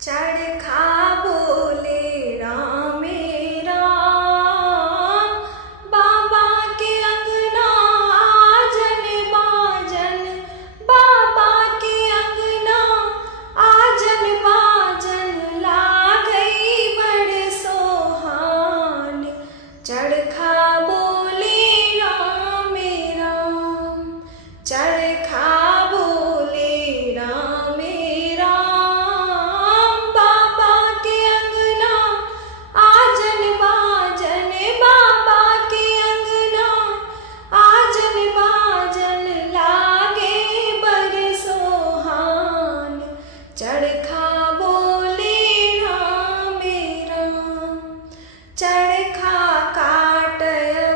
चरखा बोले रामे राम, बाबा के अंगना आजन बाजन, बाबा के अंगना आजन बाजन, लागई बड़ सोहान। चरखा बोले रामे राम, चरखा बोले रामे राम, बाबा के अंगना आजन बाजन, बाबा के अंगना आजन बाजन, लागे बड़ सोहान। चरखा बोले रामे राम, चरखा काट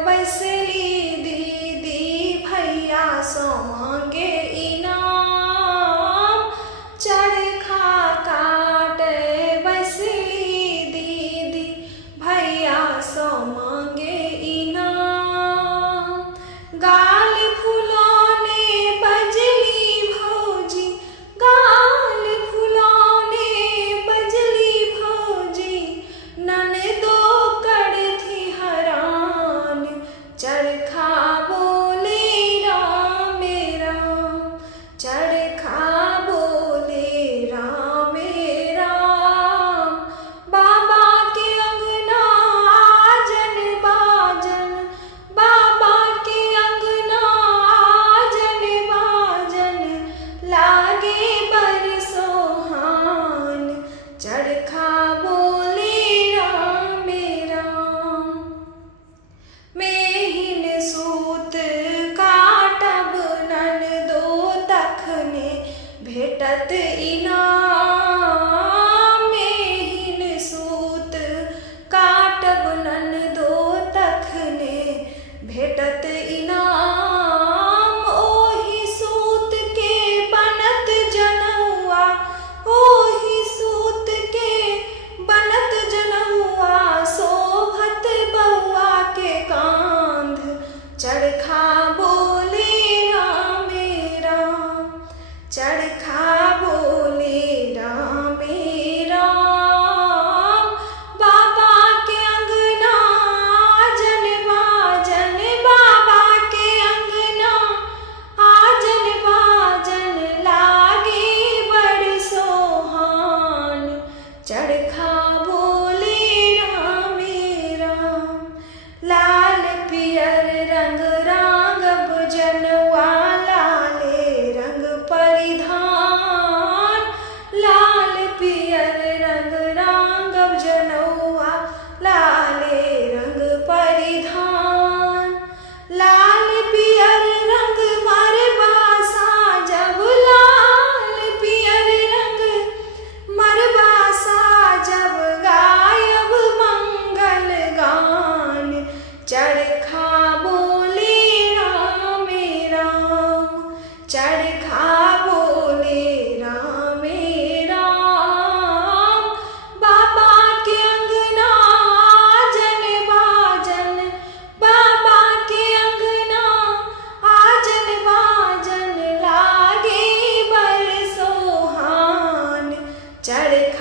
बसली दीदी, भैया सो मांगे इनाम। चरखा काट बसली दीदी, भैया सो मांगे इनाम। गाल फुलौने बजली भौजी, गाल फुलौने बजली भौजी, ननदो कर थी हरान। चरखा बोले रामे राम, चरखा बोले रामे राम, बाबा के अंगना आजन बाजन, बाबा के अंगना आजन बाजन, लागे बड़ सोहान। चरखा बोले रामे राम, मेहिन सूत काटब ननदो, तखने भेटत इनाम। मेहिन सूत काटब ननदो, तखने भेटत इनाम। ओही सूत के बनत जनौआ, ओही सूत के बनत जनौआ, शोभत बउआ के कांध। चरखा बोले रामे राम, चरखा बोले रामे राम, बाबा के अंगना आजन बाजन, बाबा के अंगना आजन बाजन, लागे बड़ सोहान। चरखा बोले रामे राम, लाल पियर रंग रांगब जनवा, लाले रंग परिधान। लाल पियर रंग रांगब जनवा, लाले रंग परिधान। लाल पियर रंग मरबा साजब, लाल पियर रंग मरबा साजब, गायब मंगल गान। चरखा बोले रामे राम, चरखा बोले रामे राम, बाबा के अंगना आजन बाजन, बाबा के अंगना आजन बाजन, लागे बड़ सोहान। चरखा